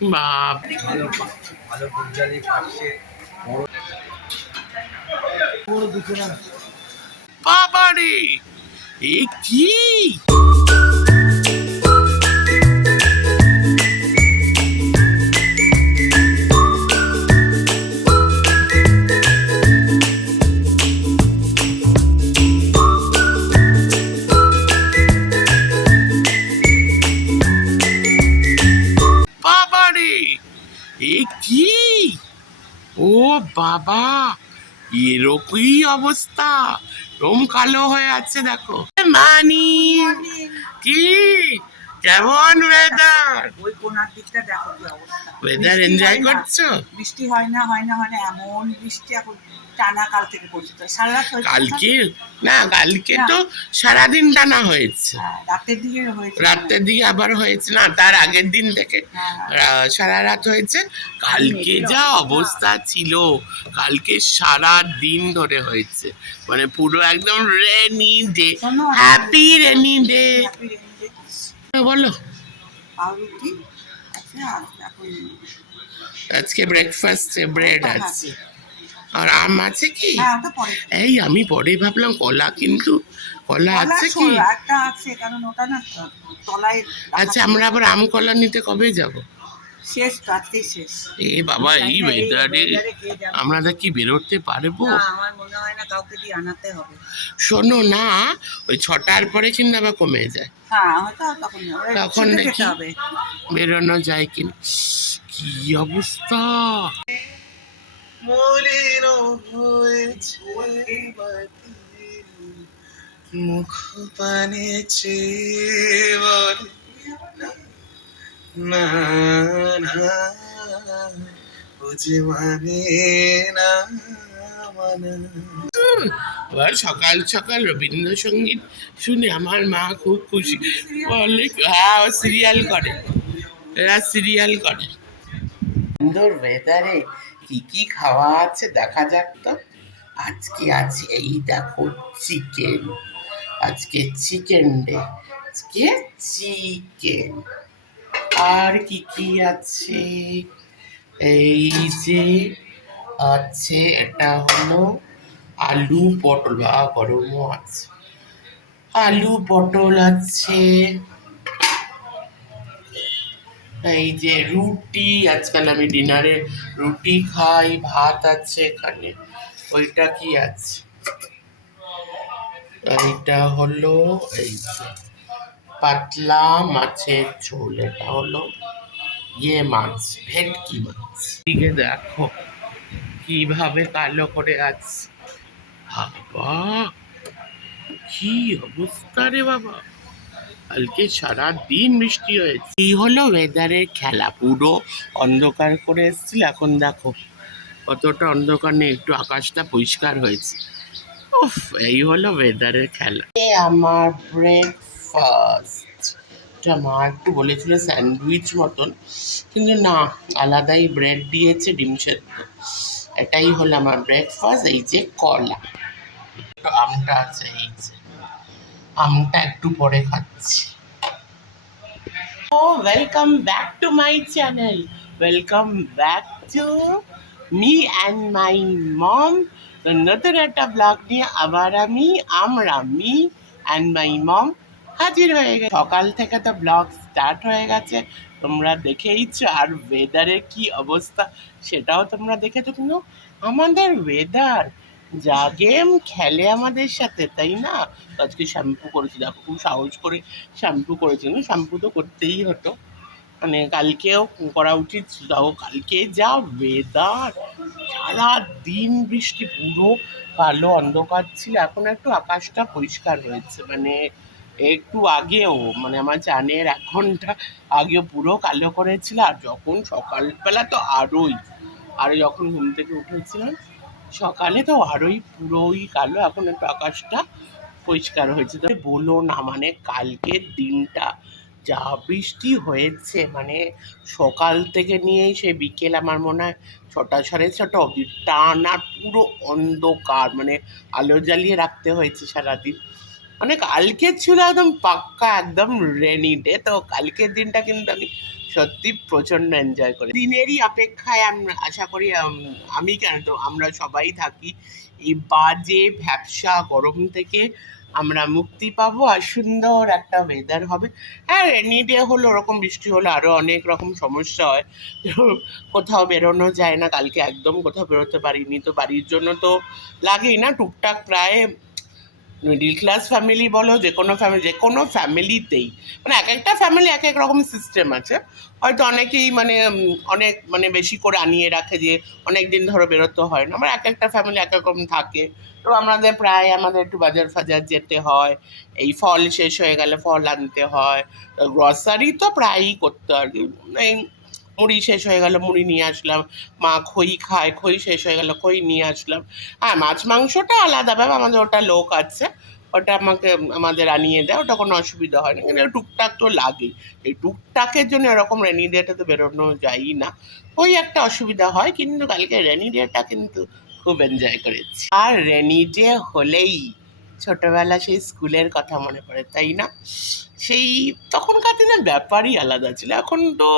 বাপ ভালো ভালো গুজালি খাচ্ছে বড় দুটো না বাবারে, এ কি? বাবারে, এ কি? ও বাবা, এরকমই অবস্থা, রোম কালো হয়ে আছে দেখো। মানি কি, কেমন ওয়েদার? ওই কোনার দিকটা দেখো কি অবস্থা। ওয়েদার এনজয় করছো? বৃষ্টি হয় না এমন বৃষ্টি এখন টানা কাল থেকে পড়ছে। তো সারা রাত হয়েছে কালকে না, কালকে তো সারাদিন টানা হয়েছে। রাতের দিকে হয়েছে, রাতের দিকে আবার হয়েছে না, তার আগের দিন থেকে সারা রাত হয়েছে। কালকে যা অবস্থা ছিল, কালকে সারা দিন ধরে হয়েছে, মানে পুরো একদম rainy day, happy rainy day. বলো, পাউরুটি আছে আর এখন আজকে ব্রেকফাস্টে ব্রেড আছে আর আম আছে কি? ওটা পরে। এই আমি পরে ভাবলাম কলা, কিন্তু কলা আছে কি? একটা আছে, কারণ ওটা না তলায়। আচ্ছা, আমরা আবার আম কলা নিতে কবে যাব? শেষ, রাতেই শেষ। এ বাবা, এই ওয়েদারে আমরা কি বেরোতে পারবো? আমার মনে হয় না, কাউকে দিয়ে আনাতে হবে। শোনো না, ওই 6টার পরে কিন্তু আবার কমে যায়। হয়তো তখন দেখি বেরোনো যায় কিনা। কি অবস্থা! মলিন হয়েছে মুখ পানে চেয়ে বলে না না বুঝে মানে না মানে। আবার সকাল সকাল রবীন্দ্রসঙ্গীত শুনে আমার মা খুব খুশি, বলে হ্যাঁ সিরিয়াল করে, এরা সিরিয়াল করে। সুন্দর ওয়েদারে কি কি খাওয়া আছে দেখা যাক তো। আজকে আছে, এই দেখো, চিকেন। আজকে চিকেন ডে, আজকে চিকেন। আর কি কি আছে, এই যে আছে, এটা হলো আলু পটল, বা গরমও আছে, আলু পটল আছে। এই যে রুটি, আজকাল আমি ডিনারে রুটি খাই, ভাত আছে এখানে। ওইটা কি আছে, এইটা হলো এই যে পাতলা মাছের ঝোল, এটা হলো ইয়ে মাছ, ভেটকি মাছ। দিকে দেখো কিভাবে কালো করে আছে, বাবা কি অবস্থা রে বাবা, কালকে সারা দিন বৃষ্টি হয়েছে। এই হলো ওয়েদারের খেলা, পুরো অন্ধকার করে এসেছিল, এখন দেখো কতটা অন্ধকার নেই, একটু আকাশটা পরিষ্কার হয়েছে। উফ, এই হলো ওয়েদারের খেলা। আমার ব্রেকফাস্ট, মা একটু বলেছিল স্যান্ডউইচ মতন, কিন্তু না, আলাদাই ব্রেড দিয়েছে, ডিম সেদ্ধ। এটাই হলো আমার ব্রেকফাস্ট। এই যে কলা, আমটা আছে, এই যে আমটা একটু পরে খাচ্ছি। Oh, welcome back to my channel. Welcome back to me and my mom. তো নতুন একটা ব্লগ নিয়ে আবার আমরা মি অ্যান্ড মাই মম হাজির হয়ে গেছে। সকাল থেকে তো ব্লগ স্টার্ট হয়ে গেছে, তোমরা দেখেইছো। আর ওয়েদারের কি অবস্থা সেটাও তোমরা দেখেছো, কিন্তু আমাদের ওয়েদার যা গেম খেলে আমাদের সাথে, তাই না? আজকে শ্যাম্পু করেছি, দেখো খুব সাহস করে শ্যাম্পু করেছি, কিন্তু শ্যাম্পু তো করতেই হতো, মানে কালকেও করা উচিত ছিল। কালকে যা ওয়েদার, সারা দিন বৃষ্টি, পুরো কালো অন্ধকার ছিল, এখন একটু আকাশটা পরিষ্কার হয়েছে, মানে একটু আগেও, মানে আমার চানের 1 ঘন্টা আগেও পুরো কালো করেছিল। আর যখন সকালবেলা তো আরোই, আর যখন ঘুম থেকে উঠেছিলাম সকালে তো আরোই পুরোই কালো, এখন একটু আকাশটা পরিষ্কার হয়েছে। তবে বলো না, মানে কালকের দিনটা যা বৃষ্টি হয়েছে, মানে সকাল থেকে নিয়েই সে বিকেল, আমার মনে হয় 6টা 6:30 অবধি টানা পুরো অন্ধকার, মানে আলো জ্বালিয়ে রাখতে হয়েছে সারাদিন। মানে কালকে ছিল একদম পাক্কা একদম রেনি ডে, তো কালকের দিনটা কিন্তু আমি সত্যি প্রচন্ড এনজয় করি। দিনেরই অপেক্ষায় আমরা আশা করি আমি কেন তো আমরা সবাই থাকি এই বাজে ভ্যাপসা গরম থেকে আমরা মুক্তি পাবো আর সুন্দর একটা ওয়েদার হবে। হ্যাঁ, রেনি ডে হলো ওরকম বৃষ্টি হলে আরো অনেক রকম সমস্যা হয়, কোথাও বেরোনো যায় না। কালকে একদম কোথাও বেরোতে পারিনি, তো বাড়ির জন্য তো লাগেই না টুকটাক প্রায় মিডিল ক্লাস ফ্যামিলি বলো যে কোনো ফ্যামিলিতেই মানে এক একটা ফ্যামিলি এক এক রকম সিস্টেম আছে। হয়তো অনেকেই মানে অনেক মানে বেশি করে আনিয়ে রাখে যে অনেক দিন ধরে বেরোতে হয় না, আমার এক একটা ফ্যামিলি এক রকম থাকে। তো আমাদের একটু বাজার ফাজার যেতে হয়, এই ফল শেষ হয়ে গেলে ফল আনতে হয়, গ্রসারি তো প্রায়ই করতে হয়। এই মুড়ি শেষ হয়ে গেল মুড়ি নিয়ে আসলাম, মা খই খায় খই শেষ হয়ে গেল খই নিয়ে আসলাম। হ্যাঁ, মাছ মাংসটা আলাদাভাবে আমাদের ওটা লোক আছে, ওটা আমাদের আনিয়ে দেয়, ওটা কোনো অসুবিধা হয় না, কিন্তু টুকটাক তো লাগেই। এই টুকটাকের জন্য এরকম রেনি ডেটা তো বেরোনো যায়ই না, ওই একটা অসুবিধা হয়। কিন্তু কালকে রেনি ডেটা কিন্তু খুব এনজয় করেছি। আর রেনি ডে হলেই ছোটবেলা সেই স্কুলের কথা মনে পড়ে, তাই না? সেই তখনকার দিনের ব্যাপারই আলাদা ছিল। এখন তো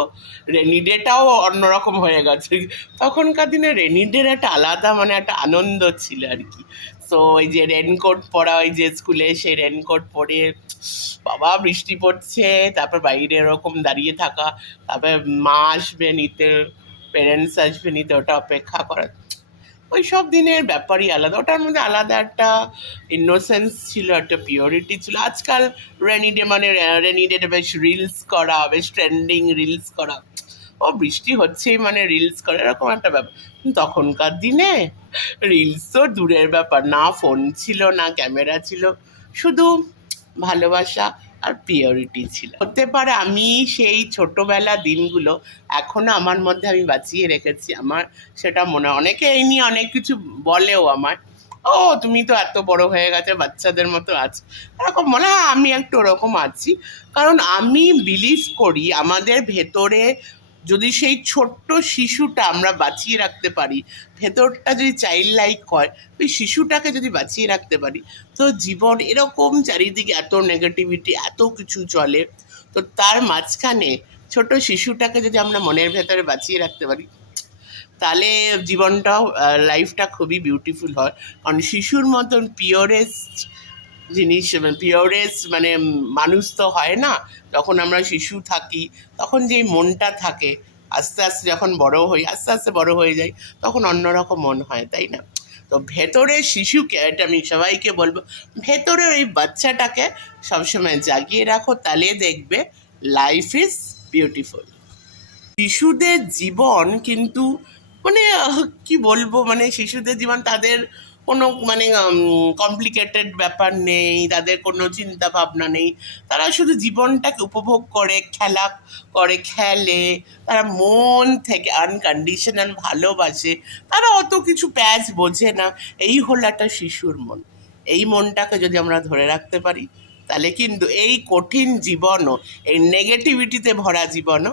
রেনি ডেটাও অন্যরকম হয়ে গেছে। তখনকার দিনে রেনি ডের একটা আলাদা মানে একটা আনন্দ ছিল আর কি। তো ওই যে রেনকোট পরা, ওই যে স্কুলে সেই রেনকোট পরে বাবা বৃষ্টি পড়ছে, তারপর বাইরে এরকম দাঁড়িয়ে থাকা, তারপর মা আসবে নিতে, পেরেন্টস আসবে নিতে, ওটা অপেক্ষা করা, ওই সব দিনের ব্যাপারই আলাদা। ওটার মধ্যে আলাদা একটা ইনোসেন্স ছিল, একটা পিওরিটি ছিল। আজকাল রেনি ডে বেশ রিলস করা, বেশ ট্রেন্ডিং রিলস করা, ও বৃষ্টি হচ্ছেই মানে রিলস করা, এরকম একটা ব্যাপার। কিন্তু তখনকার দিনে রিলস তো দূরের ব্যাপার, না ফোন ছিল না ক্যামেরা ছিল, শুধু ভালোবাসা আর পিওরিটি ছিল। হতে পারে আমি সেই ছোটবেলা দিনগুলো এখনো আমার মধ্যে আমি বাঁচিয়ে রেখেছি। আমার সেটা মনে হয়। অনেকে এই নিয়ে অনেক কিছু বলেও আমার, ও তুমি তো এত বড় হয়ে গেছে বাচ্চাদের মতো আছো, এরকম মনে হয়। আমি একটু ওরকম আছি, কারণ আমি বিলিভ করি আমাদের ভেতরে যদি সেই ছোট্ট শিশুটা আমরা বাঁচিয়ে রাখতে পারি, ভেতরটা যদি চাইল্ড লাইক হয়, ওই শিশুটাকে যদি বাঁচিয়ে রাখতে পারি, তো জীবন এরকম চারিদিকে এত নেগেটিভিটি এত কিছু চলে, তো তার মাঝখানে ছোট শিশুটাকে যদি আমরা মনের ভেতরে বাঁচিয়ে রাখতে পারি, তাহলে জীবনটাও লাইফটা খুবই বিউটিফুল হয়। কারণ শিশুর মতন পিওরেস্ট জিনিস পিওরেস্ট মানে মানুষ তো হয় না। যখন আমরা শিশু থাকি তখন যেই মনটা থাকে, আস্তে আস্তে যখন বড় হই, আস্তে আস্তে বড় হয়ে যাই, তখন অন্যরকম মন হয়, তাই না? তো ভেতরে শিশুকে, এটা আমি সবাইকে বলবো, ভেতরে ওই বাচ্চাটাকে সবসময় জাগিয়ে রাখো, তাহলে দেখবে লাইফ ইজ বিউটিফুল। শিশুদের জীবন কিন্তু মানে কি বলবো, মানে শিশুদের জীবন তাদের কোনো মানে কমপ্লিকেটেড ব্যাপার নেই, তাদের কোনো চিন্তা ভাবনা নেই, তারা শুধু জীবনটাকে উপভোগ করে, খেলে, তারা মন থেকে আনকন্ডিশনাল ভালোবাসে, তারা অত কিছু প্যাচ বোঝে না। এই হলো একটা শিশুর মন। এই মনটাকে যদি আমরা ধরে রাখতে পারি, তাহলে কিন্তু এই কঠিন জীবনও, এই নেগেটিভিটিতে ভরা জীবনও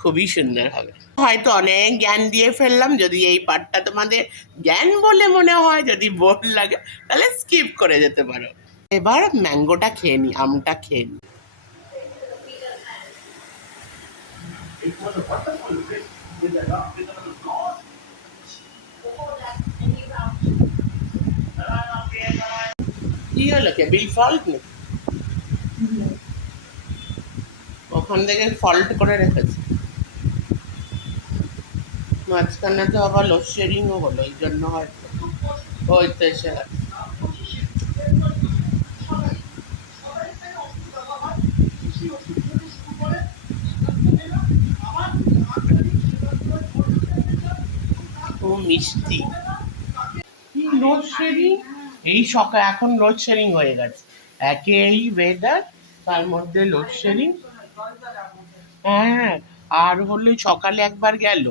খুবই সুন্দর হবে। হয়তো অনেক জ্ঞান দিয়ে ফেললাম, যদি এই পার্টটা তোমাদের জ্ঞান বলে মনে হয়, যদি বোর লাগে, তাহলে স্কিপ করে যেতে পারো। এবার ম্যাঙ্গোটা খেয়ে নি, আমটা খেয়ে নি। কি হলো, কেবিল ফল্ট নাকি? ওখান থেকে ফল্ট করে রেখেছে, মাঝখানে তো আবার লোডশেডিংও হলো, এই জন্য হয়তো ওই তো এসে গেছে। ও মিষ্টি। লোডশেডিং এই সকাল, এখন লোডশেডিং হয়ে গেছে, একে এই ওয়েদার, তার মধ্যে লোডশেডিং। হ্যাঁ, আর হলে সকালে একবার গেল,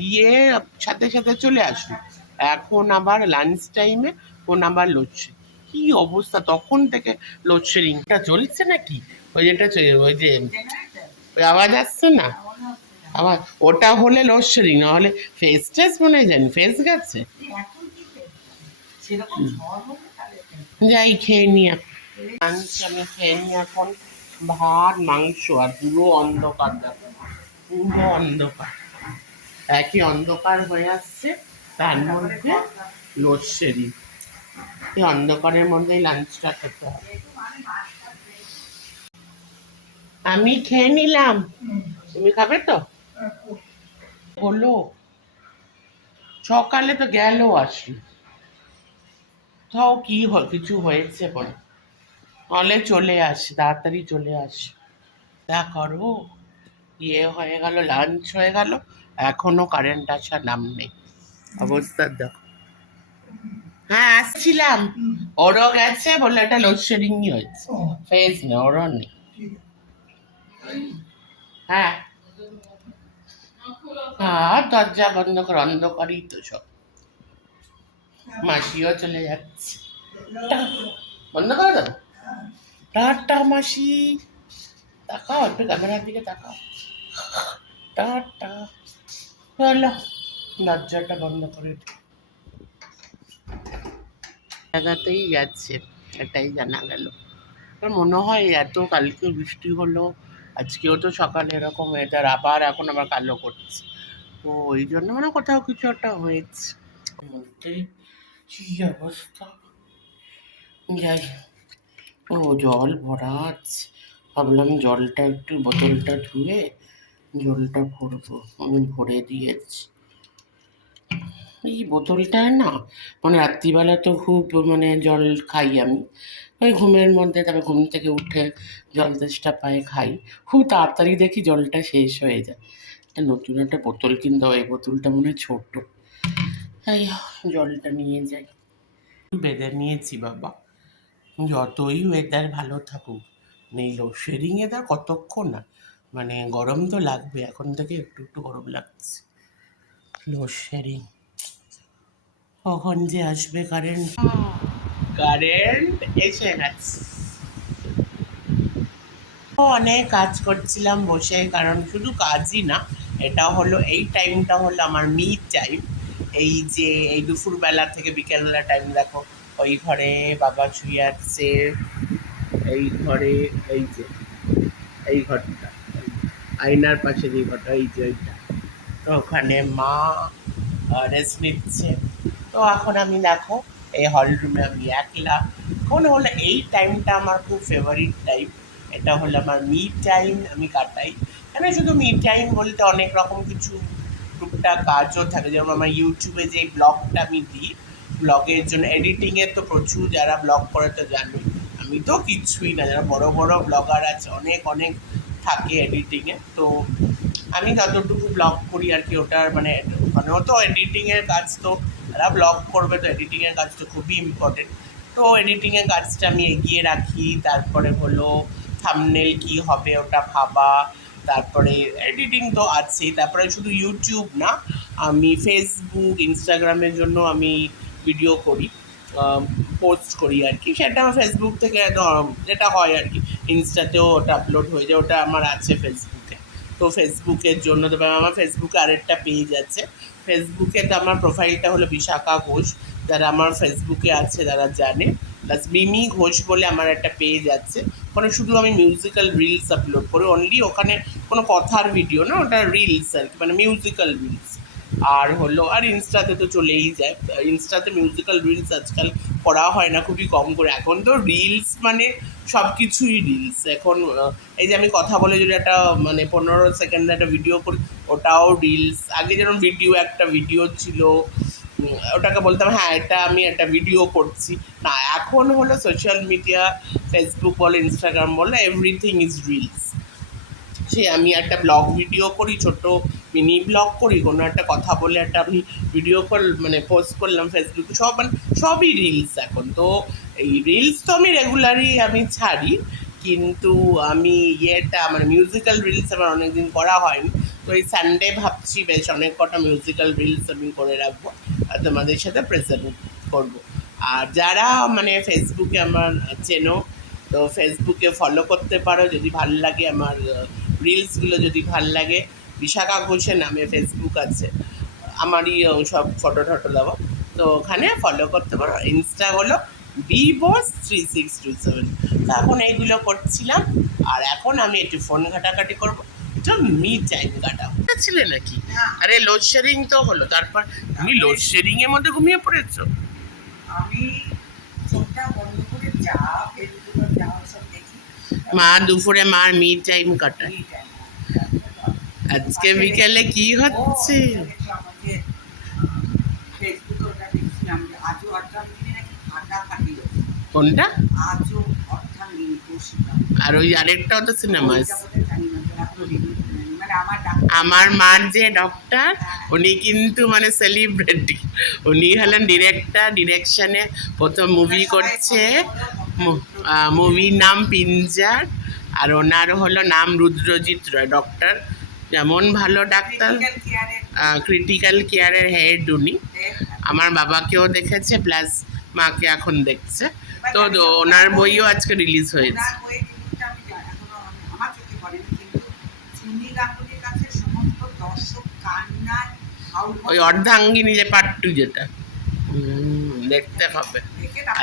গিয়ে সাথে সাথে চলে আসলো, এখন আবার লাঞ্চ টাইমে ফোন আবার লোডশেডিং। কি অবস্থা, তখন থেকে লোডশেডিংটা চলছে নাকি? ওই যেটা ওই যে ওই আওয়াজ আসছে না, আবার ওটা হলে লোডশেডিং, না হলে ফেস টেস মনে হয়, জানি ফেস গেছে। যাই খেয়ে নি এখন। লাঞ্চ আমি খেয়ে নিই এখন। ভাত মাংস আর পুরো অন্ধকার, দেখো পুরো অন্ধকার, একই অন্ধকার হয়ে আসছে, তার মধ্যে লোডশেডিং। এই অন্ধকারের মধ্যেই লাঞ্চটা খেতে হবে। আমি খেয়ে নিলাম, তুমি খাবে তো? হলো, সকালে তো গেল আসলো, তাও কি কিছু হয়েছে বলো? হলে চলে আসে, তাড়াতাড়ি চলে আসে। তা করো, ইয়ে হয়ে গেল, লাঞ্চ হয়ে গেল, এখনো কারেন্ট আসার নাম নেই। অবস্থা দেখো। হ্যাঁ আসছিলাম, ওরও গেছে বলে একটা লোডশেডিংই হয়েছে, ফেজ না ওরও নেই। হ্যাঁ হ্যাঁ, দরজা বন্ধ কর, অন্ধকারই তো সব। মাসিও চলে যাচ্ছে, বন্ধ করে দেবো। টাটা মাসি, তাকাও একটু ক্যামেরার দিকে, তাকাও, টাটা। চলো দরজাটা বন্ধ করে দিই। জায়গাতেই গেছে, এটাই জানা গেল। আমার মনে হয় এত কালকে বৃষ্টি হলো, আজকেও তো সকালে এরকম ওয়েদার, আবার এখন আবার কালো করছে, তো ওই জন্য মানে কোথাও কিছু একটা হয়েছে। মধ্যে কি অবস্থা, যাই। ও জল ভরা আছে, ভাবলাম জলটা একটু বোতলটা ধুয়ে জলটা ভরবো, আমি ভরে দিয়েছি। এই বোতলটায় না, মানে রাত্রিবেলা তো খুব মানে জল খাই আমি, ওই ঘুমের মধ্যে, তারপরে ঘুম থেকে উঠে জল তেষ্টা পায়ে খাই, খুব তাড়াতাড়ি দেখি জলটা শেষ হয়ে যায়। একটা নতুন একটা বোতল কিনতে হয়, এই বোতলটা মনে হয় ছোট, এই জলটা নিয়ে যাই। বেঁধে নিয়েছি বাবা, যতই ওয়েদার ভালো থাকুক, নেই লোডশেডিংয়ে তার কতক্ষণ না, মানে গরম তো লাগবে, এখন থেকে একটু একটু গরম লাগছে। লোডশেডিং, কখন যে আসবে কারেন্ট। কারেন্ট এসে গেছে। অনেক কাজ করছিলাম বসে, কারণ শুধু কাজই না, এটা হলো, এই টাইমটা হলো আমার মি টাইম। এই যে এই দুপুরবেলা থেকে বিকেলবেলা টাইম, দেখো ওই ঘরে বাবা শুয়ে আছে, এই ঘরে, এই যে এই ঘরটা, আয়নার পাশে যে ঘরটা, এই যে ওইটা, তো ওখানে মা রেস্ট নিচ্ছে। তো এখন আমি দেখো এই হল রুমে আমি একলা, এখন হলো এই টাইমটা আমার খুব ফেভারিট টাইম, এটা হলো আমার মি টাইম, আমি কাটাই। মানে শুধু মি টাইম বলতে অনেক রকম কিছু টুকটাক কাজও থাকে, যেমন আমার ইউটিউবে যে ব্লগটা আমি দিই, ব্লগের জন্য এডিটিংয়ের তো প্রচুর, যারা ব্লগ করে তো জানো, আমি তো কিছুই না, যারা বড় বড় ব্লগার আছে অনেক অনেক থাকে এডিটিংয়ে, তো আমি যতটুকু ব্লগ করি আর কি, ওটার মানে ওখানেও তো এডিটিংয়ের কাজ, তো যারা ব্লগ করবে তো এডিটিংয়ের কাজ তো খুবই ইম্পর্টেন্ট, তো এডিটিংয়ের কাজটা আমি এগিয়ে রাখি। তারপরে হলো থাম্বনেল কী হবে ওটা ভাবা, তারপরে এডিটিং তো আছেই, তারপরে শুধু ইউটিউব না, আমি ফেসবুক ইনস্টাগ্রামের জন্য আমি ভিডিও করি, পোস্ট করি আর কি, সেটা আমার ফেসবুক থেকে যেটা হয় আর কি, ইনস্টাতেও ওটা আপলোড হয়ে যায়, ওটা আমার আছে ফেসবুকে। তো ফেসবুকের জন্য তবে আমার ফেসবুকে আরেকটা পেজ আছে, ফেসবুকে তো আমার প্রোফাইলটা হলো বিশাখা ঘোষ, যারা আমার ফেসবুকে আছে তারা জানে, প্লাস মিমি ঘোষ বলে আমার একটা পেজ আছে, ওখানে শুধু আমি মিউজিক্যাল রিলস আপলোড করি অনলি, ওখানে কোনো কথার ভিডিও না, ওটা রিলস আর কি, মানে মিউজিক্যাল রিলস। আর হলো, আর ইনস্টাতে তো চলেই যায়, ইনস্টাতে মিউজিক্যাল রিলস আজকাল করা হয় না, খুবই কম করে, এখন তো রিলস মানে সব কিছুই রিলস এখন। এই যে আমি কথা বলে যদি একটা মানে 15 সেকেন্ডের একটা ভিডিও করি, ওটাও রিলস। আগে যেরকম একটা ভিডিও ছিল, ওটাকে বলতাম হ্যাঁ এটা আমি একটা ভিডিও করছি, না এখন হলো সোশ্যাল মিডিয়া, ফেসবুক বলো ইনস্টাগ্রাম বলো, এভরিথিং ইজ রিলস। সে আমি একটা ব্লগ ভিডিও করি, ছোট মিনি ব্লগ করি, কোনো একটা কথা বলে একটা আমি ভিডিও মানে পোস্ট করলাম ফেসবুকে, সব মানে সবই রিলস এখন। তো এই রিলস তো আমি রেগুলারই আমি ছাড়ি, কিন্তু আমি ইয়েটা মানে মিউজিক্যাল রিলস আমার অনেকদিন করা হয়নি, তো এই সানডে ভাবছি বেশ অনেক কটা মিউজিক্যাল রিলস আমি করে রাখবো আর তোমাদের সাথে প্রেজেন্ট করবো। আর যারা মানে ফেসবুকে আমার চেনো, তো ফেসবুকে ফলো করতে পারো যদি ভালো লাগে, আমার রিলসগুলো যদি ভাল লাগে, বিশাখা ঘোষের নামে ফেসবুক আছে, আমারই সব ফটো টটো দেওয়া, তো ওখানে ফলো করতে পারো। ইনস্টা হলো ভিভো 3627। তো এখন এইগুলো করছিলাম, আর এখন আমি একটু ফোন ঘাটাঘাটি করবো, তো মি টাইম কাটাবো। ছিলে নাকি? আরে লোডশেডিং তো হলো, তারপর তুমি লোডশেডিং এর মধ্যে ঘুমিয়ে পড়েছো? আমি চোখটা বন্ধ করে যা ফেসবুকে যা সব দেখি। মা দুপুরে মার মি টাইম কাটায়। এই time। আজকে বিকেলে কি হচ্ছে? আমাকে ফেসবুকে ওটা দেখছিলাম যে আজও অর্ধাঙ্গিনী নাকি ফাটা ফাটি হয়েছে। কোনটা? আজও অর্ধাঙ্গিনী কৌশিকা। আর ওই আরেকটাও তো সিনেমা। ওইটা বোধহয় জানি না, তো এখনো review করিনি। মানে আমার ডাক্তার আমার মার যে ডক্টর, উনি কিন্তু মানে সেলিব্রিটি। উনি হলেন ডিরেক্টর, ডিরেকশনে প্রথম মুভি করছে। মুভির নাম পিঞ্জার, আর ওনার হলো নাম রুদ্রজিৎ রয়। ডক্টর যেমন ভালো ডাক্তার, critical care-এর ক্রিটিক্যাল কেয়ারের হেড উনি। আমার বাবাকেও দেখেছে, প্লাস মাকে এখন দেখছে। তো ওনার বইও আজকে রিলিজ হয়েছে। ওনার বইয়ের রিভিউটা আমি এখনো আমার চোখে পড়েনি, কিন্তু সুনি গাঙ্গুলির কাছে সমস্ত দর্শক কান্নায় আউট ওই অর্ধাঙ্গিনী যে পার্ট 2 যেটা, দেখতে হবে।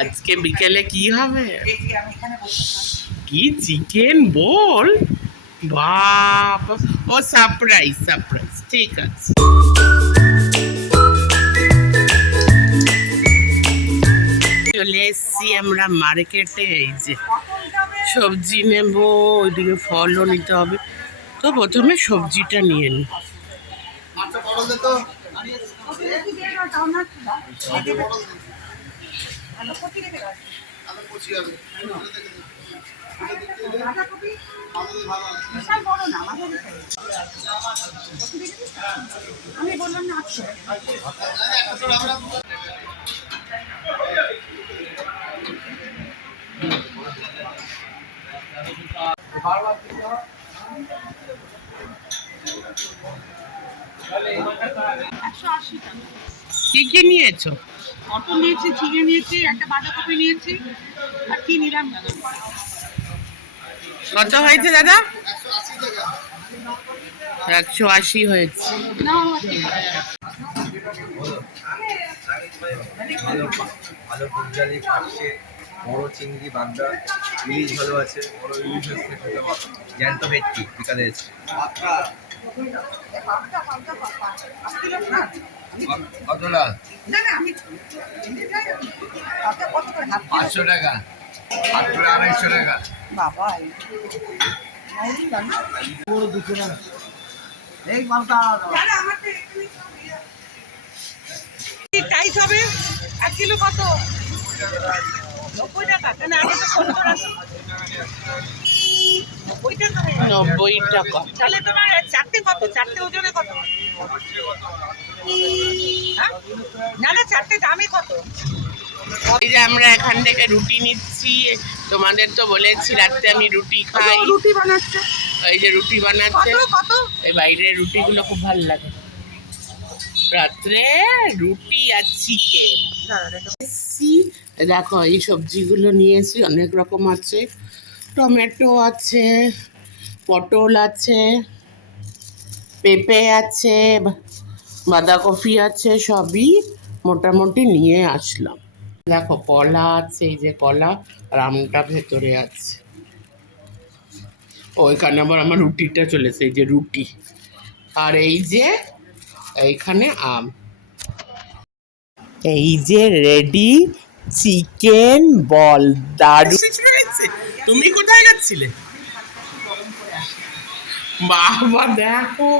আজকে বিকেলে কি হবে? দেখি আমি এখানে বসে থাকি। কি চিকেন বল, বাপ! ও সারপ্রাইজ, সারপ্রাইজ, ঠিক আছে। চলে এসছি আমরা মার্কেটে। এই যে সবজি নেব, ওইদিকে ফলও নিতে হবে, তো প্রথমে সবজিটা নিয়ে নিই। আমি বললাম না আচ্ছা কি কি নিয়েছো? অটো নিয়েছি, ঝিঙে নিয়েছি, একটা বাঁধাকপি নিয়েছি, আর কি নিলাম দাদা? কত হয়েছে দাদা? 180 হয়েছে। না ভালো গুজালি পাচ্ছে, বড় চিংড়ি বাগদা, ইলিশ ভালো আছে, বড় ইলিশ হচ্ছে জ্যান্ত ভেটকি বিকালে এসছে। কতটা? না না আমি 500 টাকা, 250 টাকা। বাবা এই মালটা টাইট হবে। 1 কিলো কত? 90 টাকা। কেন আগে তো 70 আছে। 90 টাকা। 90 টাকা। তাহলে তোমার চারটে কত? চারটে ওজনে কত? হ্যাঁ? না না চারটে দামে কত? এই যে আমরা এখান থেকে রুটি নিচ্ছি, তোমাদের তো বলেছি রাত্রে আমি রুটি খাই। রুটি বানাচ্ছে। এই যে রুটি বানাচ্ছে, কত কত? এই বাইরের রুটিগুলো খুব ভালো লাগে। রাত্রে রুটি আর চিকেন। দেখো এই সবজিগুলো নিয়েছি, অনেক রকম আছে। টমেটো আছে, পটল আছে, পেঁপে আছে, বাঁধাকপি আছে, সবই মোটামুটি নিয়ে আসলাম। দেখো কলা আছে, এই যে কলা, আর আমটা ভেতরে আছে। ওইখানে আবার আমার রুটিটা চলেছে, এই যে রুটি, আর এই যে এইখানে আম। এই যে রেডি চিকেন বল, দারুণ। তুমি কোথায় যাচ্ছিলে? বাবা দেখো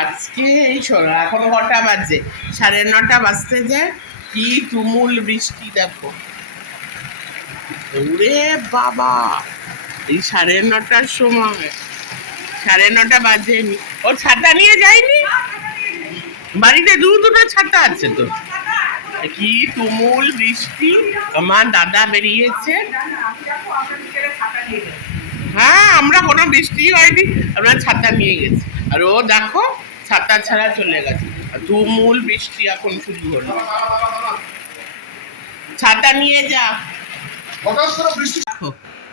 আজকে এই এখন কটা বাজে? 9:30 বাজতে যায়, কি তুমুল বৃষ্টি দেখো। ওরে বাবা, এই 9:30টার সময়, 9:30 বাজেনি। ও ছাতা নিয়ে যায়নি? বাড়িতে দুটো ছাতা আছে তো। কি তুমুল বৃষ্টি। আমার দাদা বেরিয়েছে। হ্যাঁ, আমরা কোনো বৃষ্টি হয়নি, আমরা ছাতা নিয়ে গেছি। আর ও দেখো ছাতা ছাড়া চলে গেছে। তুমুল বৃষ্টি এখন শুরু হলো। ছাতা নিয়ে যা।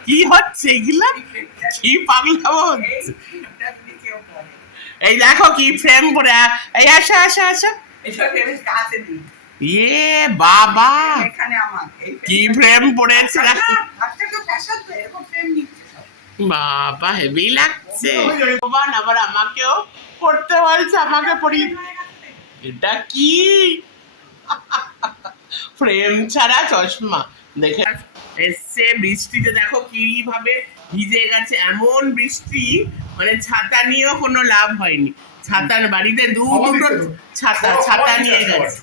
কি হচ্ছে এগুলা? কি পাগলামো হচ্ছে? এই দেখো কি ফ্রেম পরে। এই আসো আসো আসো। এসব ভেবে কাছে দিই। ইয়ে বাবা, এখানে আমার এই কি ফ্রেম পড়েছে দেখো। আজকাল তো ফ্যাশন তো এরকম ফ্রেম নিচ্ছে সব। বাবা হেভি লাগছে। ভগবান আবার আমাকেও পড়তে বলছে, আমাকে পড়ি। এটা কি ফ্রেম ছাড়া চশমা দেখে এসছে। বৃষ্টিতে দেখো কিভাবে ভিজে গেছে, এমন বৃষ্টি মানে ছাতা নিয়েও কোনো লাভ হয়নি। ছাতার বাড়িতে দুটো ছাতা নিয়ে গেছে,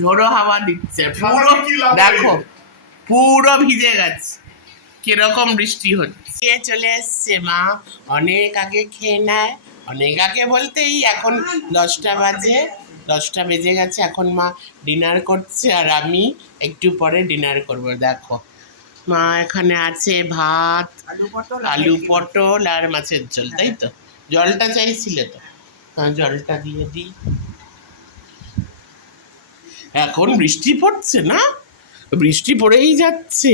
ঝোড়ো হাওয়া দিচ্ছে, পুরো দেখো পুরো ভিজে গেছে। কিরকম বৃষ্টি হচ্ছে। চলে এসছে মা, অনেক আগে খেয়ে নেয়, অনেক আগে বলতেই এখন 10টা বাজে, 10টা বেজে গেছে। এখন মা ডিনার করছে আর আমি একটু পরে ডিনার করব। দেখো মা এখানে আছে ভাত, আলু পটল আর মাছের ঝোল, তাই তো? জলটা চাইছিলে তো, জলটা দিয়ে দিই। এখন বৃষ্টি পড়ছে না, বৃষ্টি পড়েই যাচ্ছে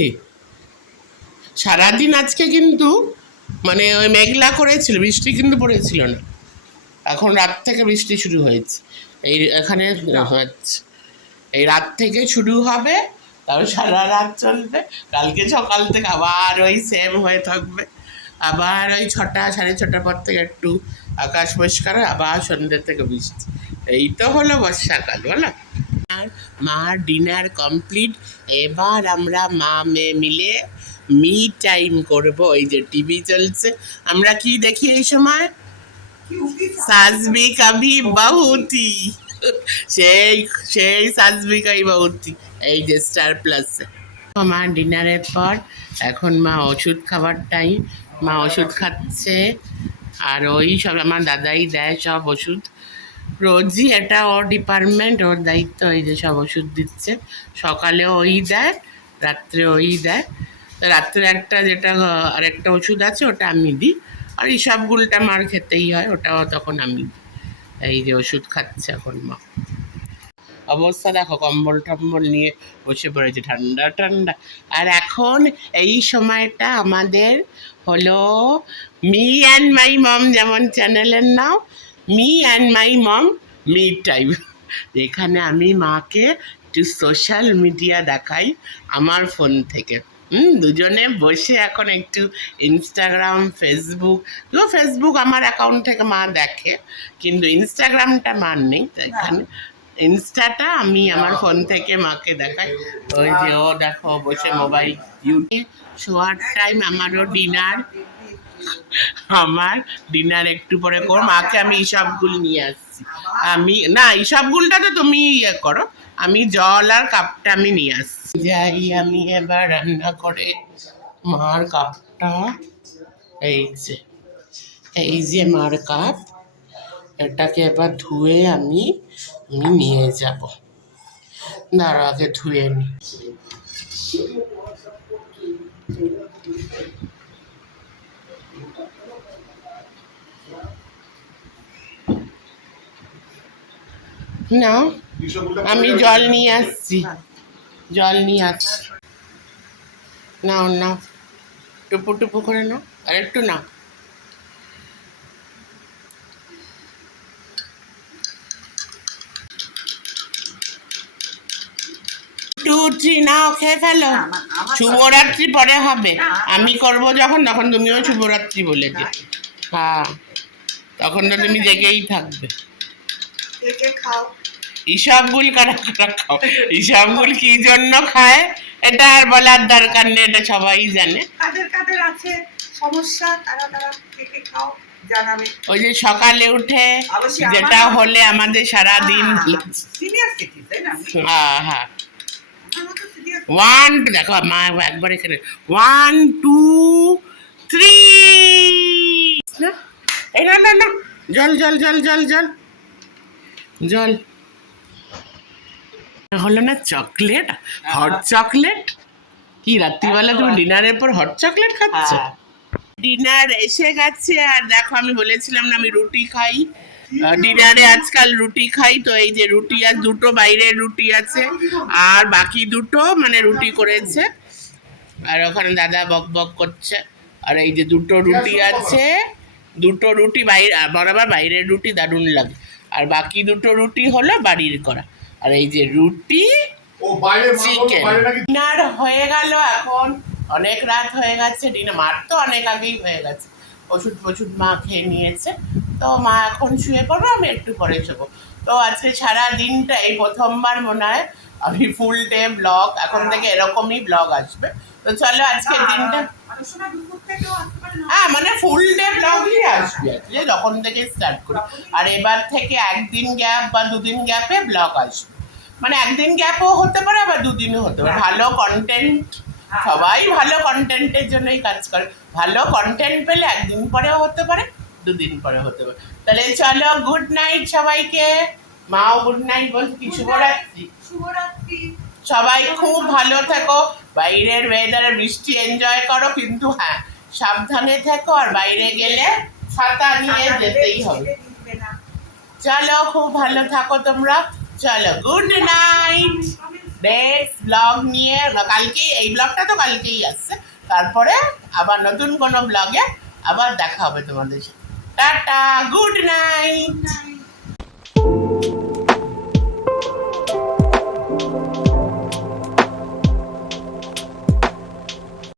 সারাদিন। আজকে কিন্তু মানে ওই মেঘলা করেছিল, বৃষ্টি কিন্তু পড়েছিল না। এখন রাত থেকে বৃষ্টি শুরু হয়েছে, এই এখানে হচ্ছে। এই রাত থেকে শুরু হবে, তারপর সারা রাত চলবে। কালকে সকাল থেকে আবার ওই সেম হয়ে থাকবে। আবার ওই 6টা 6:30 পর থেকে একটু আকাশ পরিষ্কার, আবার সন্ধ্যে থেকে বৃষ্টি। এই তো হলো বর্ষাকাল, বলো। আর মার ডিনার কমপ্লিট। এবার আমরা মা মেয়ে মিলে মি টাইম করব। ওই যে টিভি চলছে, আমরা কি দেখি এই সময়? সাস ভি কভি বহুতি, সেই সেই সাস ভি কভি বহুতি, এই যে স্টার প্লাসে। মা ডিনারের পর এখন মা ওষুধ খাবার টাইম, মা ওষুধ খাচ্ছে। আর ওই সব আমার দাদাই দেয় সব ওষুধ রোজই, এটা ওর ডিপার্টমেন্ট, ওর দায়িত্ব। এই যে সব ওষুধ দিচ্ছে, সকালে ওই দেয়, রাত্রে ওই দেয়। রাত্রে একটা যেটা আরেকটা ওষুধ আছে ওটা আমি দিই, আর এই সবগুলোটা মার খেতেই হয়, ওটাও তখন আমি দিই। এই যে ওষুধ খাচ্ছে এখন মা। অবস্থা দেখো, কম্বল টম্বল নিয়ে বসে পড়েছে, ঠান্ডা ঠান্ডা। আর এখন এই সময়টা আমাদের হলো মি অ্যান্ড মাই মম, যেমন চ্যানেলের নাম me and my mom me time. এখানে আমি মাকে একটু সোশ্যাল মিডিয়া দেখাই আমার ফোন থেকে। দুজনে বসে এখন একটু ইনস্টাগ্রাম, ফেসবুক আমার অ্যাকাউন্ট থেকে মা দেখে, কিন্তু ইনস্টাগ্রামটা মার নেই, তো এখানে ইনস্টাটা আমি আমার ফোন থেকে মাকে দেখাই। ওই যে ও দেখো বসে মোবাইল, ইউটিউব শোয়ার টাইম। আমারও ডিনার, আমার ডিনার একটু পরে কর। মাকে আমি ইসবগুল নিয়ে আসছি। আমি না, ইসবগুলটা তো তুমি ইয়ে করো, আমি জল আর কাপটা আমি নিয়ে আসছি। যাই আমি এবার রান্না করে। মার কাপটা এই যে মার কাপ, এটাকে এবার ধুয়ে আমি নিয়ে যাব। দাঁড়া আগে ধুয়ে নি। না, আমি জল নিয়ে আসছি, জল নিয়ে আসছি। নাও নাও, টুপু টুপু করে নাও, আর একটু নাও। 2, 3 নাও, খেয়ে ফেলো। শুভরাত্রি পরে হবে, আমি করব যখন, তখন তুমিও শুভরাত্রি বলে দিও। হ্যাঁ, তখন তো তুমি জেগেই থাকবে। ইসবগুল কারা কারা খাও, ইসবগুল কি জন্য খায় এটা আর বলার দরকার নেই, এটা সবাই জানে। কাদের কাদের আছে সমস্যা, তারা তারা কে খাও জানাবে। ওই যে সকালে উঠে যেটা হলে আমাদের সারা দিন সিনিয়র সিটিজেন, তাই না? হ্যাঁ হ্যাঁ। 1 দেখো মা একবার এখানে 1 2 3 না, এই না না না, জল জল জল জল জল জল হলো না। Chocolate, hot chocolate. কি রাত্রিবেলা তুমি ডিনারের পর হট চকলেট খাচ্ছ? ডিনার এসে গেছে, আর দেখো আমি বলেছিলাম না আমি রুটি খাই, ডিনারে আজকাল রুটি খাই। তো এই যে রুটি, আর দুটো বাইরের রুটি আছে, আর বাকি দুটো মানে রুটি করেছে। আর ওখানে দাদা বক বক করছে। আর এই যে দুটো রুটি আছে, দুটো রুটি বাইরে, বরাবর বাইরের রুটি দারুণ লাগে। আর বাকি দুটো রুটি হলো বাড়ির করা। আর এই যে রুটি, ও বাইরে চিকেন। বাইরে নাকি ডিনার হয়ে গেল, এখন অনেক রাত হয়ে গেছে, ডিনার মার তো অনেক আগেই হয়ে গেছে, ওষুধ ফষুধ মা খেয়ে নিয়েছে। তো মা এখন শুয়ে পড়বো, আমি একটু পরে শোবো। তো আজকে সারা দিনটা এই প্রথমবার মনে হয় আমি ফুল ডে ব্লগ, এখন থেকে এরকমই ব্লগ আসবে। তো চলো আজকের দিনটা, অনেক সময় দুপুর থেকেও আসতে পারে না। হ্যাঁ মানে ফুল ডে ব্লগই আসবে আজকে, যখন থেকে স্টার্ট করি। আর এবার থেকে একদিন গ্যাপ বা দুদিন গ্যাপে ব্লগ আসবে, মানে একদিন গ্যাপও হতে পারে আবার দুদিনও হতে পারে। ভালো কন্টেন্ট, সবাই ভালো কন্টেন্টের জন্যই কাজ করে। ভালো কন্টেন্ট পেলে একদিন পরেও হতে পারে, দুদিন পরে হতে পারে। তাহলে চলো, গুড নাইট সবাইকে। মাও গুড নাইট বলছি, শুভরাত্রি। শুভরাত্রি। সবাই খুব ভালো থেকো, বাইরের ওয়েদারে বৃষ্টি এনজয় করো, কিন্তু হ্যাঁ সাবধানে থেকো, আর বাইরে গেলে ছাতা নিয়ে যেতেই হবে। দিবে না। চলো, খুব ভালো থাকো তোমরা। চলো, গুড নাইট। নেক্সট ব্লগ নিয়ে কালকেই, এই ব্লগটা তো কালকেই আসছে, তারপরে আবার নতুন কোনো ব্লগে আবার দেখা হবে তোমাদের সাথে। Tata, good night.